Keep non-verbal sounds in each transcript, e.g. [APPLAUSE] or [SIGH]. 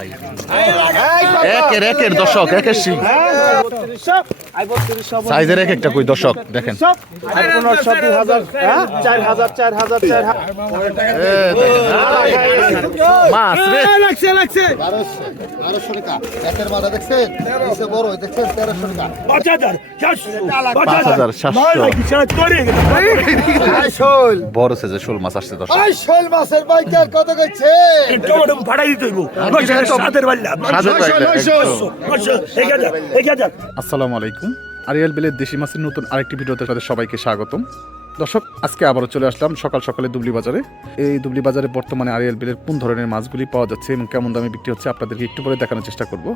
ভাই একের একের দর্শক একের সিং। সাইজের এক একটা কই দেখেন। বড় সাইজের শোল মাছ আসছে দর্শক। শোল মাছের বাইকার কত কইছে? টমেটো ফাটাই দিতে হইব। আসসালামু আলাইকুম। আরিয়াল বেলের দেশি মাছের নতুন আরেকটি ভিডিওতে তাদের সবাইকে স্বাগতম। দর্শক আজকে আবারও চলে আসলাম সকাল সকালে দুবলি বাজারে। এই দুবলি বাজারে বর্তমানে আরিয়াল বেলের কোন ধরনের মাছগুলি পাওয়া যাচ্ছে এবং কেমন দামে বিক্রি হচ্ছে আপনাদেরকে একটু পরে দেখানোর চেষ্টা করব।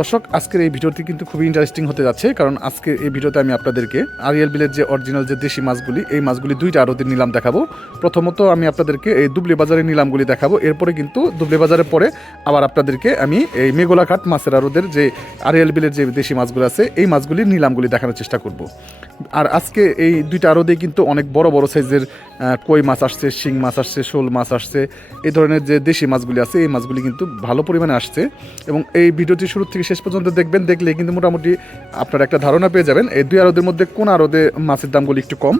দর্শক, আজকের এই ভিডিওটি কিন্তু খুবই ইন্টারেস্টিং হতে যাচ্ছে, কারণ আজকে এই ভিডিওতে আমি আপনাদেরকে আরিয়াল বিলের যে অরিজিনাল যে দেশি মাছগুলি, এই মাছগুলি দুইটা আরদের নিলাম দেখাবো। প্রথমত আমি আপনাদেরকে এই দুবলি বাজারের নিলামগুলি দেখাবো, এরপরে কিন্তু দুবলি বাজারের পরে আবার আপনাদেরকে আমি এই মেঘোলাঘাট মাছের আরদের যে আরিয়াল বিলের যে দেশি মাছগুলো আছে, এই মাছগুলির নিলামগুলি দেখানোর চেষ্টা করব। আর আজকে এই দুইটা আরদেই কিন্তু অনেক বড় বড় সাইজের কই মাছ আসছে, শিং মাছ আসছে, শোল মাছ আসছে, এই ধরনের যে দেশি মাছগুলি আছে, এই মাছগুলি কিন্তু ভালো পরিমাণে আসছে। এবং এই ভিডিওটি শুরু থেকে শেষ পর্যন্ত দেখবেন, দেখলে কিন্তু মোটামুটি আপনারা একটা ধারণা পেয়ে যাবেন, এই দুই আরদের মধ্যে কোন আরদে মাছের দামগুলি একটু কম।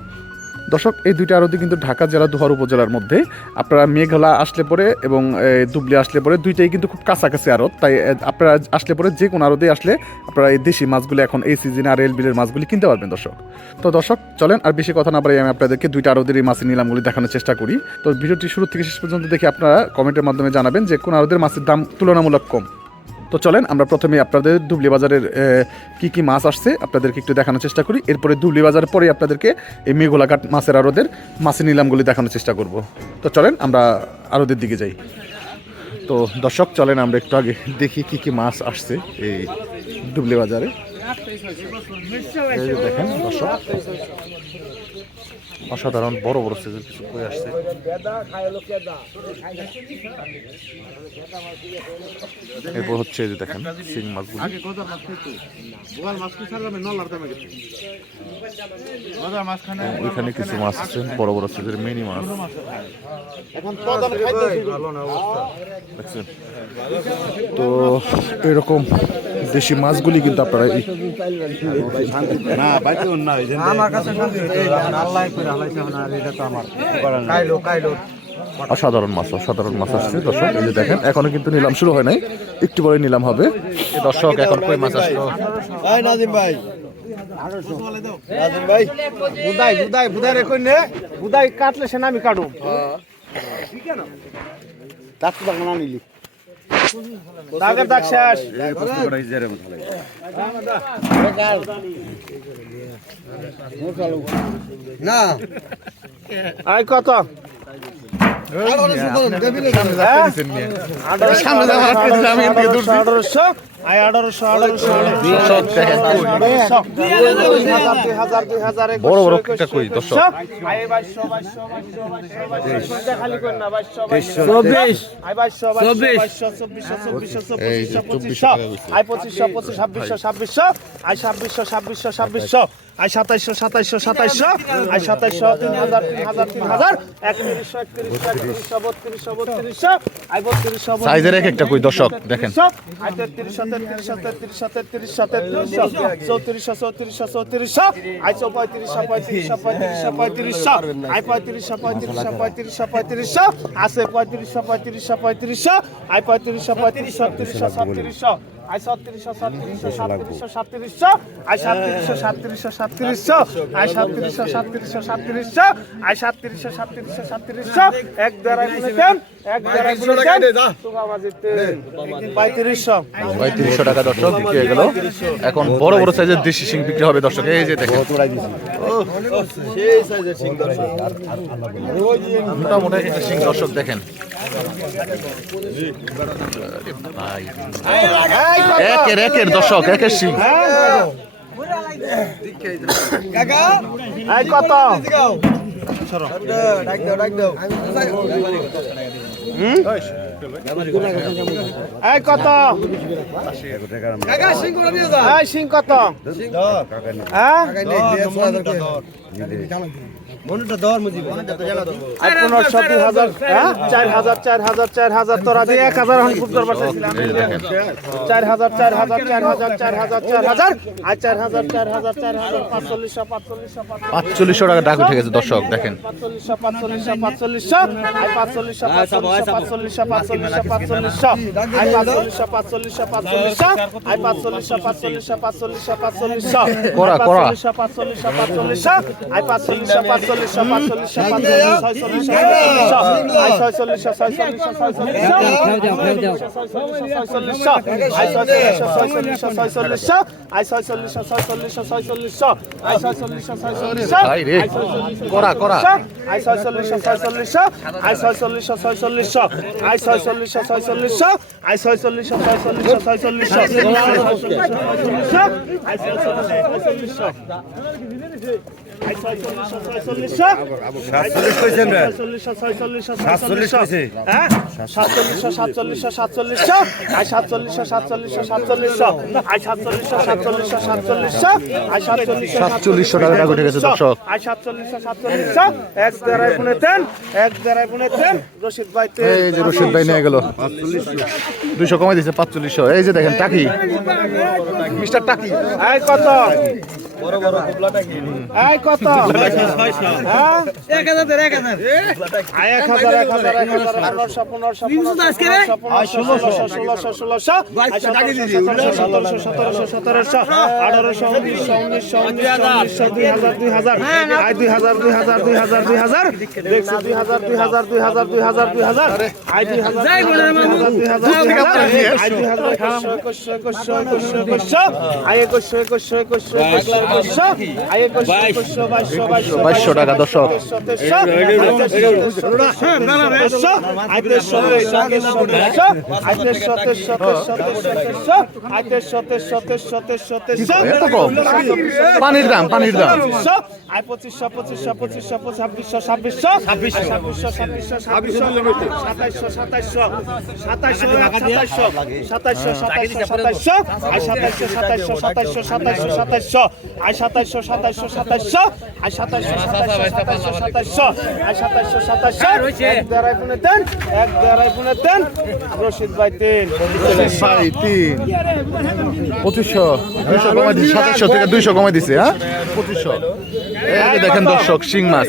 দর্শক, এই দুইটা আরতি কিন্তু ঢাকা জেলা দুহার উপজেলার মধ্যে। আপনারা মেঘলা আসলে পরে এবং দুবলি আসলে পরে দুইটাই কিন্তু খুব কাছাকাছি আড়ত তাই আপনারা আসলে পরে যে কোনো আরতে আসলে আপনারা এই দেশি মাছগুলি এখন এই সিজনে আর বিলের মাছগুলি কিনতে পারবেন, দর্শক। তো দর্শক, চলেন, আর বেশি কথা না বাড়ি আমি আপনাদেরকে দুইটা আরদের এই মাছের নিলামগুলি দেখানোর চেষ্টা করি। তো ভিডিওটি শুরু থেকে শেষ পর্যন্ত দেখে আপনারা কমেন্টের মাধ্যমে জানাবেন যে কোন আরদের মাছের দাম তুলনামূলক কম। তো চলেন, আমরা প্রথমে আপনাদের দুবলি বাজারের কি কি মাছ আসছে আপনাদেরকে একটু দেখানোর চেষ্টা করি। এরপরে দুবলি বাজার পরে আপনাদেরকে এই মেঘোলাঘাট মাছের আরদের মাছের নিলামগুলি দেখানোর চেষ্টা করব। তো চলেন, আমরা আরদের দিকে যাই। তো দর্শক, চলেন, আমরা একটু আগে দেখি কি কি মাছ আসছে এই দুবলি বাজারে দেখেন দর্শক। অসাধারণ বড় বড় সাইজের কিছু কই আসছে। এরপর হচ্ছে যে দেখেন সিং মাছগুলি। ওইখানে কিছু মাছ আছে বড় বড় সাইজের মিনি মাছ। তো এরকম দেশি মাছগুলি কিন্তু আপনারা অসাধারণ মাছ অসাধারণ মাছ আসছে। দর্শক এই যে দেখেন এখনও কিন্তু নিলাম শুরু হয় নাই। একটু পরে নিলাম হবে। দর্শক এখন কই মাছ আসলো? ভাই নাজিম ভাই। নাজিম ভাই। বুদাই বুদাই বুদাই রেখে নে? বুদাই কাটলে সে আমি কাটুম। ডাক্তার বাগান আনিলি দাগের দাগ শেষ। না আই কত বড় বড় একটা কই দর্শক আই বাইশশো বাইশশো বাইশশো বাইশশো খালি করেন না বাইশশো চব্বিশ আই বাইশশো বাইশশো চব্বিশশো চব্বিশশো এই যে চব্বিশশো 2400 টাকা হইছে। আই পঁচিশশো পঁচিশ ছাব্বিশশো ছাব্বিশশো আই ছাব্বিশশো ছাব্বিশশো ছাব্বিশশো আই সাতাইশশো সাতাইশশো সাতাইশশো। আই সাতাইশশো তিন হাজার তিন হাজার তিন হাজার একত্রিশশো একত্রিশশো একত্রিশশো বত্রিশশো বত্রিশশো। আই বত্রিশশো সাইজের এক একটা কই দর্শক দেখেন। আই তেত্রিশশো তেত্রিশশো তেত্রিশশো তেত্রিশশো তেত্রিশশো। চৌত্রিশশো চৌত্রিশশো চৌত্রিশশো। আই চৌ পঁয়ত্রিশশো পঁয়ত্রিশশো পঁয়ত্রিশশো। পঁয়ত্রিশশো আই পঁয়ত্রিশশো পঁয়ত্রিশশো পঁয়ত্রিশশো পঁয়ত্রিশশো। আছে পঁয়ত্রিশশো পঁয়ত্রিশশো পঁয়ত্রিশশো। আই পঁয়ত্রিশশো পঁয়ত্রিশ ছত্রিশশো ছত্রিশশো। আই ছত্রিশশো ছত্রিশশো সাতত্রিশশো সাতত্রিশশো আই সাতত্রিশশো সাতত্রিশশো সাতত্রিশশো আই সাতত্রিশশো সাতত্রিশশো সাতত্রিশশো আই সাতত্রিশশো সাতত্রিশশো এক এক পঁয়ত্রিশশো। পঁয়ত্রিশশো টাকা দর্শক বিক্রি হয়ে গেল। এখন বড় বড় সাইজের দেশি সিং বিক্রি হবে দর্শক এই যে দেখেন। সেই সিং দর্শক মোটামুটি একটা সিং দর্শক দেখেন। একের একের দর্শক একের সিং এই কত ডাক দাও ডাক দাও এই কত? এই সিং কত? পনেরোশো দুই হাজার চার হাজার চার হাজার চার হাজার তোরা দিয়ে এক হাজার এখন খুব দরবার চার হাজার চার হাজার চার হাজার চার হাজার চার হাজার। আর চার হাজার চার হাজার চার হাজার পাঁচচল্লিশশো পাঁচচল্লিশশো পাঁচচল্লিশশো টাকা ডাক উঠে গেছে দর্শক দেখেন। পাঁচচল্লিশশো পাঁচচল্লিশশো পাঁচচল্লিশশো। আর পাঁচচল্লিশশো পাঁচচল্লিশশো পাঁচচল্লিশশো পাঁচচল্লিশশো আর পাঁচচল্লিশশো পাঁচচল্লিশশো পাঁচচল্লিশশো আর পাঁচচল্লিশশো পাঁচচল্লিশশো পাঁচচল্লিশশো পাঁচচল্লিশশো করা, করা। পাঁচচল্লিশশো পাঁচচল্লিশশো আর পাঁচচল্লিশশো পাঁচচল্লিশশো পাঁচচল্লিশশো পাঁচচল্লিশশো আর ছয়চল্লিশশো ছয়চল্লিশশো ছয়চল্লিশশো আর ছয়চল্লিশশো ছয়চল্লিশশো ছয়চল্লিশশো আর ছয়চল্লিশশো ছয়চল্লিশশো ছয়চল্লিশশো আর ছয়চল্লিশশো ছয়চল্লিশশো আই ছয়চল্লিশশো ছয়চল্লিশশো আই ছয়চল্লিশশো ছয়চল্লিশশো আই ছয়চল্লিশশো ছয়চল্লিশশো আই ছয়চল্লিশশো ছয়চল্লিশশো ছয়চল্লিশশো আই ছয়চল্লিশশো। আই ছয়চল্লিশশো ছয়চল্লিশশো। সাতচল্লিশশো ছয়চল্লিশশো ছয়চল্লিশশো। সাতচল্লিশশো টাকা ডাক উঠে গেছে দর্শক। এক দেড়াই গুনে তেন এক দেড়াই গুনে তেন রশিদ ভাই রশিদ ভাই নিয়ে গেল। দুশো কমে দিয়েছে পাঁচচল্লিশশো এই যে দেখেন টাকি মিস্টার টাকি এই কত বড় বড় কুবলা টাকি এই কত 600 হ্যাঁ 1000 1000 এই 1000 1000 1500 1500 1500 আজকে 1600 1600 1600 আচ্ছা টাকি দিদি 1700 1700 1700 1800 1900 1900 2000 2000 আই 2000 2000 2000 2000 দেখছ 2000 2000 2000 2000 2000 আই 2000 2000 2000 বাইশশো টাকা দর্শক পানির দাম পানির দাম। আই পঁচিশশো পঁচিশশো ছাব্বিশশো ছাব্বিশশো ছাব্বিশশো সাতাইশশো সাতাইশশো সাতাইশশো সাতাইশশো আই সাতাইশশো সাতাইশশো সাতাইশশো সাতাইশশো সাতাইশশো আই সাতাইশশো সাতাইশশো সাতাইশশো আই সাতাইশশো সাতাইশশো সাতাইশশো সাতাইশশো আই সাতাইশশো সাতাইশশো এক দেড়াই পুনে দেন এক দেড়াই পুনে দেন। রশিদ ভাই তিন ভাই তিন। পঁচিশশো দুইশো কমাই দিছে সাতাশশো থেকে দুইশো কমাই দিছে হ্যাঁ? পঁচিশশো। এই দেখেন দর্শক শিং মাছ।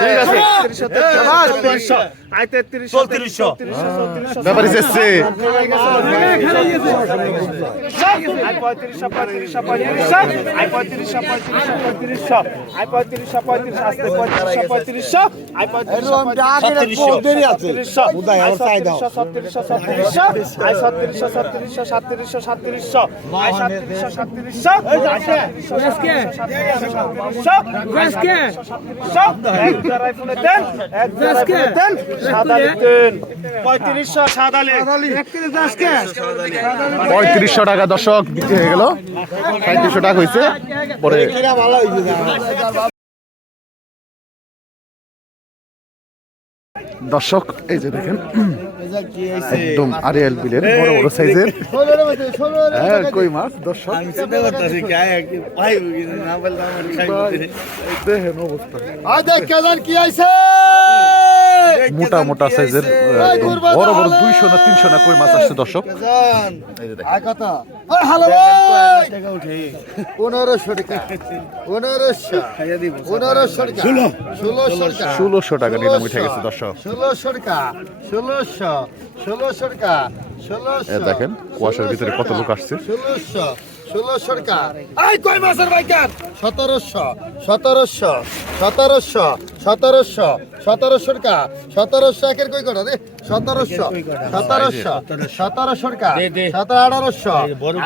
ঠিক আছে। আই তেত্রিশশো চৌত্রিশশো। ব্যাপারই চেয়েছে আই পঁয়ত্রিশশো পঁয়ত্রিশশো পঁয়ত্রিশশো আই পঁয়ত্রিশশো পঁয়ত্রিশশো পঁয়ত্রিশশো আই পঁয়ত্রিশশো পঁয়ত্রিশ আসতে পঁয়ত্রিশশো পঁয়ত্রিশশো আই পঁয়ত্রিশশো পঁয়ত্রিশশো ছত্রিশশো ছত্রিশশো ছত্রিশশো আই ছত্রিশশো ছত্রিশশো সাতত্রিশশো সাতত্রিশশো আই সাতত্রিশশো সাতত্রিশশো আই সাতত্রিশশো সাতত্রিশশো আজকে এক জারাই ফোনে দেন এক জারাই ফোনে দেন পঁয়ত্রিশশো টাকা দর্শক বিক্রি হয়ে গেল। সাঁত্রিশশো টাকা হয়েছে। পরে দর্শক এই যে দেখেন একদম আরিয়াল বিলের বড় বড় সাইজের। হ্যাঁ কই মাছ দর্শক? দেখেন অবস্থা। কি আইছে? মোটা মোটা সাইজের বড় বড় দুইশো না তিনশো না কই মাছ আসছে দর্শক। ষোলোশো টাকা। ষোলোশো টাকা নিলাম উঠে গেছে দর্শক। ষোলোশো টাকা। ষোলোশো। ষোলোশো টাকা। ষোলোশো। দেখেন কুয়াশার ভিতরে কত লোক আসছে। ষোলোশো। ষোলোশো টাকা এই কয় মাসের বাইকার? সতেরোশো সতেরোশো সতেরোশো সতেরোশো সতেরোশো টাকা সতেরোশো একের কই কটা রে? সতেরোশো সতেরোশো সতেরোশো টাকা সতেরো আঠারোশো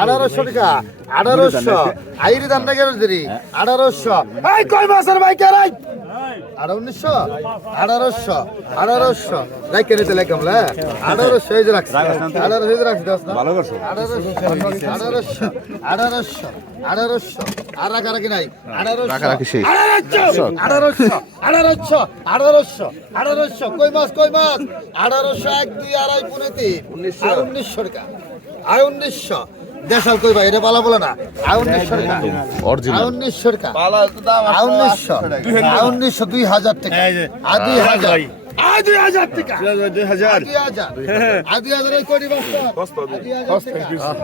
আঠারোশো টাকা আঠারোশো। আইরি না গেল দিদি আঠারোশো। এই কয় মাসের বাইকার এই? আরও উনিশশো আঠারোশো আঠারোশো রাখে নিতে লেখাম আঠারোশো এই যে রাখছি। আঠারোশো এই যে রাখছি দশ না আঠারোশো আঠারোশো আঠারোশো আঠারোশো আর রাখারাখি নাই। আঠারোশো। আঠারোশো আঠারোশো আঠারোশো আঠারোশো কই মাস কই মাস আঠারোশো এক দুই আড়াই পুনে তিন। আর উনিশশো টাকা। আর উনিশশো। দেশাল কই ভাই এটা পালা বলে না টাকা উনিশশো উনিশশো দুই হাজার টাকা আর দুই হাজার আর দুই হাজার টাকা দুই হাজার আদি হাজার আদি হাজার এই কোটি বস্তা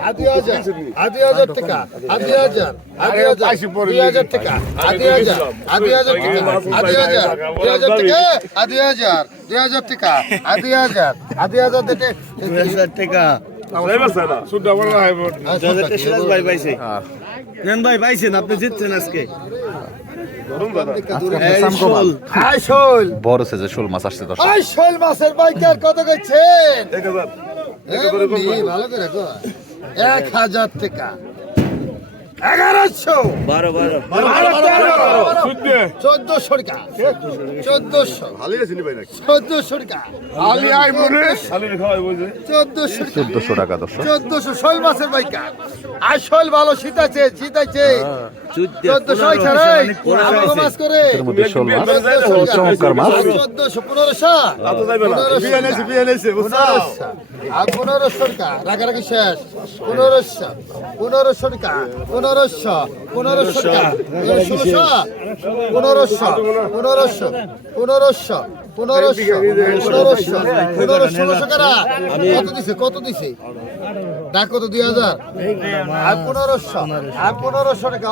আদি হাজার আদি হাজার টাকা আদি হাজার আদি হাজার দুই হাজার টাকা আদি হাজার আদি হাজার টাকা আদি হাজার দুই হাজার টাকা আদি হাজার দুই হাজার টাকা আদি হাজার আদি হাজার দিতে টাকা নেন ভাই পাইছেন আপনি জিতছেন আজকে। সামকোবাল আই শোল। বড় সেজে শোল মাছ আসছে শোল মাসের বাইকার কত কইছেন? ভালো করে এক হাজার টাকা। এগারোশো। বারো বারো। চোদ্দশো টাকা। চোদ্দশো। চোদ্দশো টাকা। চোদ্দশো চোদ্দশো টাকা চোদ্দশো। শোল মাসের বাইকা। আর শোল ভালো শীত আছে চোদ্দশো ছাড়ে আমাকে মাছ করে। চমৎকার মাছ। চোদ্দশো পনেরোশো। পনেরোশো আর পনেরোশো টাকা। রাখারাখি শেষ। পনেরোশো। পনেরোশো টাকা। পনেরোশো পনেরোশো ষোলোশো পনেরোশো পনেরোশো পনেরোশো পনেরোশো পনেরোশো পনেরোশো ষোলোশো টাকা কত দিছে কত দিছে? ডাক কত দুই হাজার? আর পনেরোশো আর পনেরোশো টাকা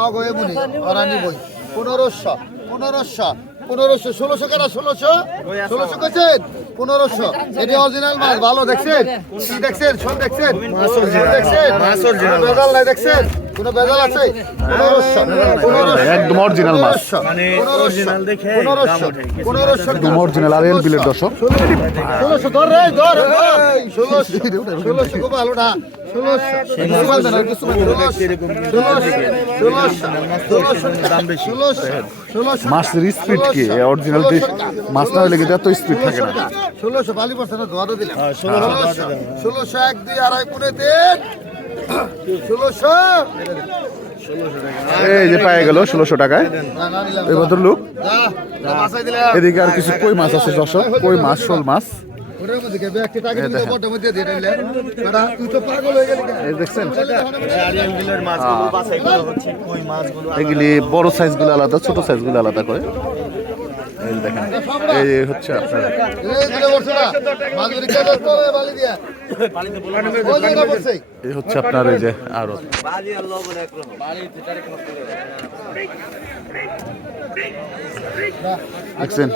নিবই। পনেরোশো পনেরোশো পনেরোশো ষোলোশো কেনা ষোলোশো? ষোলোশো কেছেন পনেরোশো। এটি অরিজিনাল মাছ ভালো দেখছেন? কি দেখছেন? শোন দেখছেন? দেখছেন? দেখছেন? কোনো বেজাল আছে? পনেরোশো একদম original মাছ। মানে original দেখে পনেরোশো পনেরোশো একদম অরিজিনাল আর এল বিলের দর্শক। ষোলোশো ধর রে ধর। ষোলোশো ষোলোশো খুব ভালো না। মাছের স্পিড কি? অরিজিনাল মাছ না হলে কিন্তু এত স্পিড থাকে না। ষোলোশো বালি পার্সেন্ট ধোয়া দিলাম। হ্যাঁ, ষোলোশো ধোয়া ষোলোশো এক দুই আড়াই তিন। ষোলোশো এই যে পায়ে গেল ষোলোশো টাকায়। এই ভদ্রলোক। এদিকে আর কিছু কই মাছ আছে দর্শক কই মাছ শোল মাছ? হয়ে এগুলি বড় সাইজগুলো আলাদা ছোট সাইজগুলো আলাদা করে। এই দেখেন। এই হচ্ছে আপনার এই হচ্ছে আপনার এই যে আরও। দেখছেন?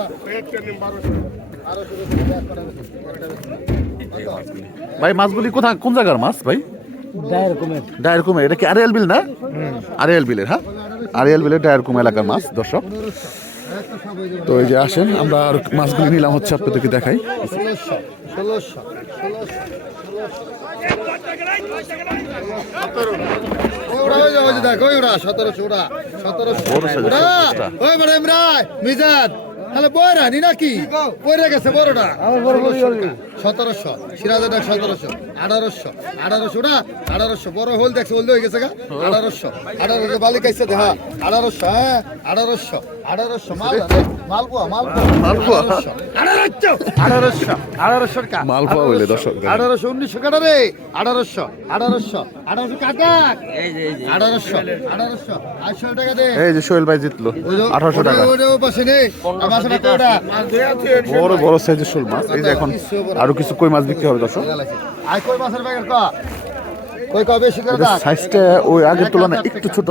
ভাই মাছগুলি কোথা কোন জায়গার মাছ ভাই? ডায়ের কুমে এটা কি আরিয়াল বিল না? আরিয়াল বিলের হ্যাঁ? আরিয়াল বিলের ডায়ের কুমে এলাকার মাছ দর্শক। তো এই যে আসেন আমরা আর মাছগুলি নিলাম হচ্ছে আপনাদেরকে দেখাই মিজাদ তাহলে নাকি গেছে সতেরোশো সতেরোশো আঠারোশো আঠারোশো আঠারোশো দেখছে হয়ে গেছে গা আঠারোশো আঠারোশো বালি খাইছে দেখা আঠারোশো হ্যাঁ আঠারোশো আঠারোশো মাল মালপোয়া মালপোয়া। মালপোয়া? আঠারোশো। আঠারোশো। আঠারোশো টাকা মালপোয়া বলে দর্শক দেখেন। আঠারোশো উনিশশো কাটা রে। আঠারোশো আঠারোশো আঠারোশো কাকা আঠারোশো আঠারোশো। আটশো টাকা দে। এই যে সোহেল ভাই জিতলো। আঠারোশো টাকা। পাশে নেই আমার সাথে কোটা বড় বড় সাইজের শোল মাছ। এই যে এখন আরও কিছু কই মাছ বিক্রি হবে দর্শক? আই কই মাছের ব্যাগের ক? সাইজটা ওই আগের তুলনায় একটু ছোট।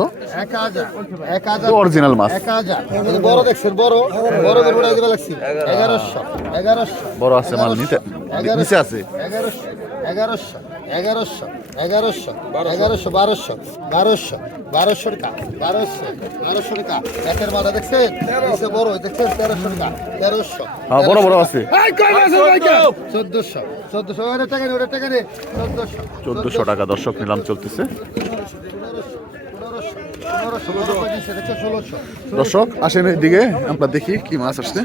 অরিজিনাল মাছ। বড় দেখছেন বড়। বড় উড়াই এগারোশো এগারোশো। বড় আছে মাল নিচে আছে। এগারোশো এগারোশো এগারোশো এগারোশো এগারোশো বারোশো বারোশো বারোশো টাকা বারোশো বারোশো টাকা একের মাথা দেখছেন? নিচে বড় দেখছেন? তেরোশো টাকা তেরোশো হ্যাঁ বড় বড় আছে। চোদ্দশো। চোদ্দশো টাকা দর্শক নিলাম চলতেছে দর্শক আসেন দিকে আমরা দেখি কি মাছ আসছে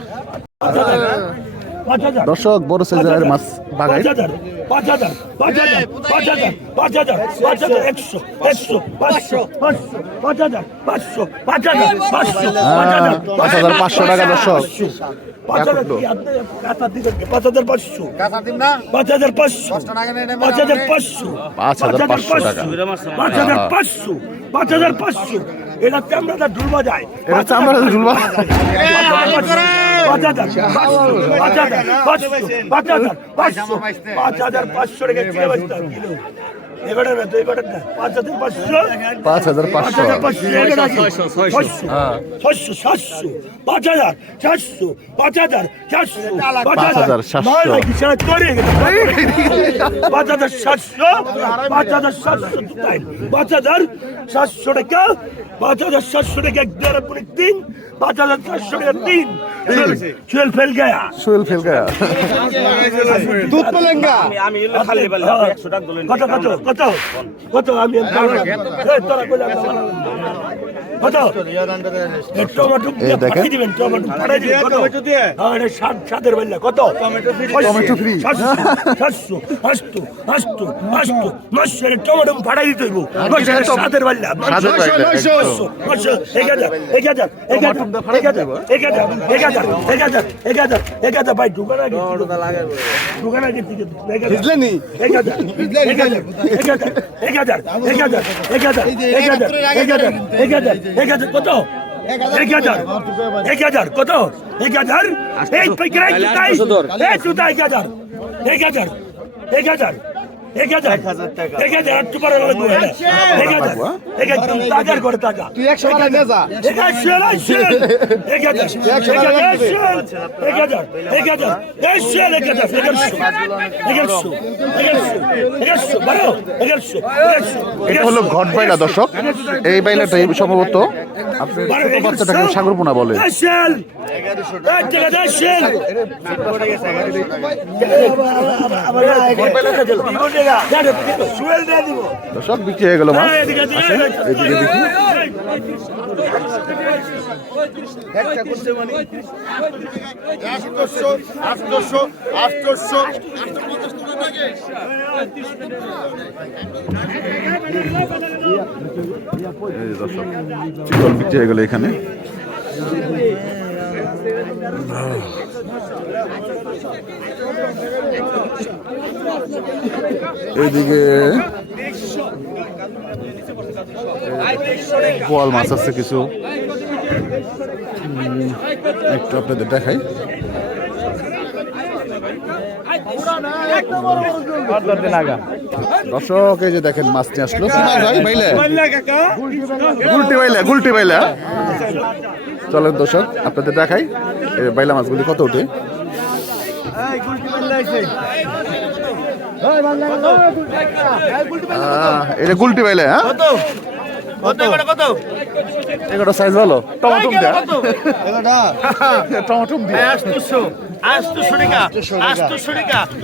দর্শক বড় সাইজের মাছ বাগাই পাঁচ হাজার পাঁচ হাজার পাঁচ হাজার পাঁচ হাজার পাঁচ হাজার পাঁচ হাজার একশো একশো পাঁচশো পাঁচশো পাঁচ হাজার পাঁচশো পাঁচ হাজার পাঁচশো পাঁচ হাজার পাঁচ হাজার পাঁচশো টাকা দর্শক? পাঁচ হাজার পাঁচশো পাঁচ হাজার পাঁচশো পাঁচ হাজার পাঁচশো পাঁচ হাজার পাঁচশো টাকা পাঁচ হাজার পাঁচশো পাঁচ হাজার পাঁচশো এটা চামড়াটা ঢুলবা যায়। এটা চামড়া ঝুলবা পাঁচ হাজার পাঁচ হাজার পাঁচশো। পাঁচ হাজার পাঁচশো পাঁচ হাজার পাঁচশো টাকা পাঁচ হাজার পাঁচশো। ছয়শো সাতশো পাঁচ হাজার চারশো পাঁচ হাজার চারশো পাঁচ হাজার। পাঁচ হাজার সাতশো। পাঁচ হাজার সাতশো পাঁচ হাজার সাতশো টাকা পাঁচ হাজার সাতশো টাকা এক দেড় করে তিন পাঁচ হাজার সাতশো টাকা তিন। সুয়েল ফেল গায়া। সুয়েল ফেল গায়া। দুধ আমি কত কত আমি তোরা। কত টমেটো। পাঠিয়ে দিবেন টমেটো পাঠিয়ে দিবেন কত হ্যাঁ এটা সাত সাতের বেলা কত টমেটো free। সাতশো সাতশো আটশো আটশো আটশো নশো টমেটো পাঠিয়ে দিতে হইব সাতের বেলা নশো নশো এক হাজার এক হাজার এক হাজার এক হাজার এক হাজার এক হাজার এক হাজার এক হাজার এক হাজার ভাই ঢুকান ঢুকান হাজার এক হাজার এক হাজার এক হাজার এক হাজার এক হাজার কত এক হাজার এক হাজার কত এক হাজার এই পাইকার এক জুতা এক হাজার এক হাজার এক হাজার এটা হলো ঘট বাইলা দর্শক এই বাইলাটাই সম্ভবত বাচ্চাটাকে সাগরপোনা বলে দর্শক বিক্রি হয়ে গেল মাছ আসেন এদিকে দেখি। আটশো আটশো আটশো। দর্শক চিকন বিক্রি হয়ে গেল এখানে। এইদিকে বোয়াল মাছ আছে কিছু। একটু আপনাদের দেখাই। দর্শক এই যে দেখেন মাছ নিয়ে আসলো। গুলটি বাইলা গুলটি বাইলা চলেন দর্শক আপনাদের দেখাই। বাইলা মাছগুলি কত আহ, এটা গুলটি পাইলে হ্যাঁ? এগারোটা সাইজ ভালো। টমাটম দেয়া। [LAUGHS] টমাটম দিয়ে।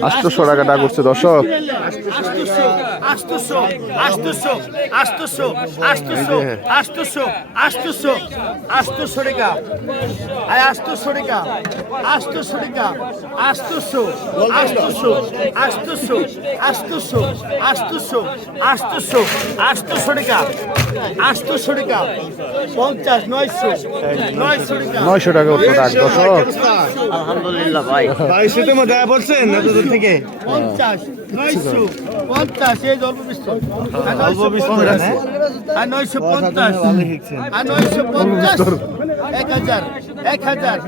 আটশোশো টাকা ডাক উঠছে দর্শক পঞ্চাশ নয়শো নয়শো টাকা উঠছে ডাক দর্শক আলহামদুলিল্লাহ আলহামদুলিল্লাহ ভাই। বাইশো তো দেখা পড়ছেন এত দূর থেকে? পঞ্চাশ নয়শো পঞ্চাশ এই অল্প বিস্তর। অল্প বিস্তর আছে হ্যাঁ? আর নয়শো পঞ্চাশ আর নয়শো পঞ্চাশ এক হাজার এক হাজার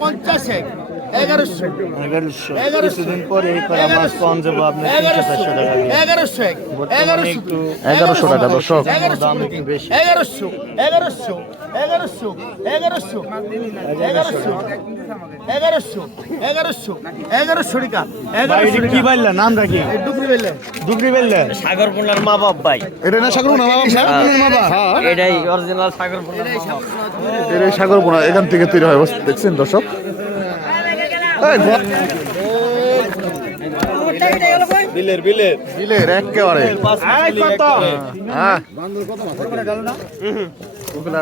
পঞ্চাশ এগারোশো। এগারোশো। এগারোশো। কিছুদিন পরে এই করা মাছ পাওয়া যাব আপনার চারশো টাকা এগারোশো। এগারোশো। এগারোশো টাকা দর্শক। দাম একটু বেশি। এগারোশো। এগারোশো। এগারোশো। এগারোশো। এগারোশো। এগারোশো। এগারোশো। এগারোশো টাকা। এগারোশো কি নাম রাখি ডুবরি বেললে সাগর পোনার মা বাপ ভাই। এটা না সাগর বোনা হ্যাঁ এটাই সাগর পোনার মা বাপ এর এই সাগর বোনা এখান থেকে তৈরি হয়। দেখছেন দর্শক? বিলের বিলের। বিলের একেবারে। হ্যাঁ।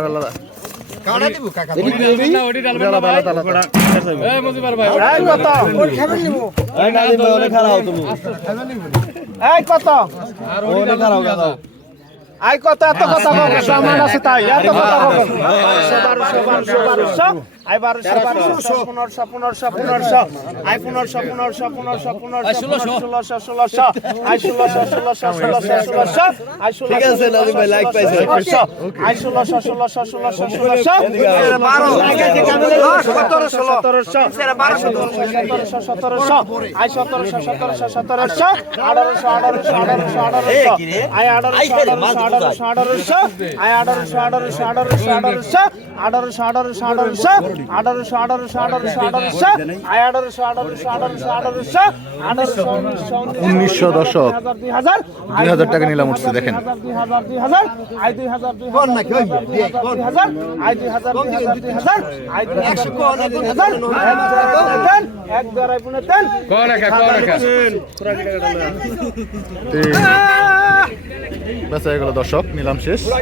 আলাদা কত? আই কত? এত কথা সামান আছে তাই। এত কথা আই বারোশো বারোশো পনেরোশো পনেরোশো পনেরোশো আই পনেরোশো পনেরোশো পনেরোশো পনেরোশো ষোলোশো ষোলোশো আই ষোলোশো ষোলোশো ষোলোশো ষোলোশো আই ষোলোশো ঠিক আছে নাজিম ভাই লাইক পাইছে আই ষোলোশো ষোলোশো ষোলোশো ষোলোশো বারো সতেরো সতেরোশো সতেরোশো সতেরোশো আই সতেরোশো সতেরোশো সতেরোশো আঠারোশো আঠারোশো আঠারোশো আঠারোশো আই আঠারোশো আঠারোশো আঠারোশো আই আঠারোশো আঠারোশো আঠারোশো আঠারোশো আঠারোশো আঠারোশো আঠারোশো আঠারোশো আঠারোশো আঠারোশো আঠারোশো। আই আঠারোশো আঠারোশো আঠারোশো আঠারোশো। আঠারোশো উনিশশো দশক। দুই হাজার দুই হাজার টাকা নিলাম উঠছে দেখেন। দুই হাজার দুই হাজার আই দুই হাজার দুই হাজার দুই হাজার আই দুই হাজার দুই হাজার দুই হাজার আই দুই হাজার দুই হাজার দেন এক দেড়াই পুনে দেন। বেঁচে গেল দর্শক নিলাম শেষ। দুই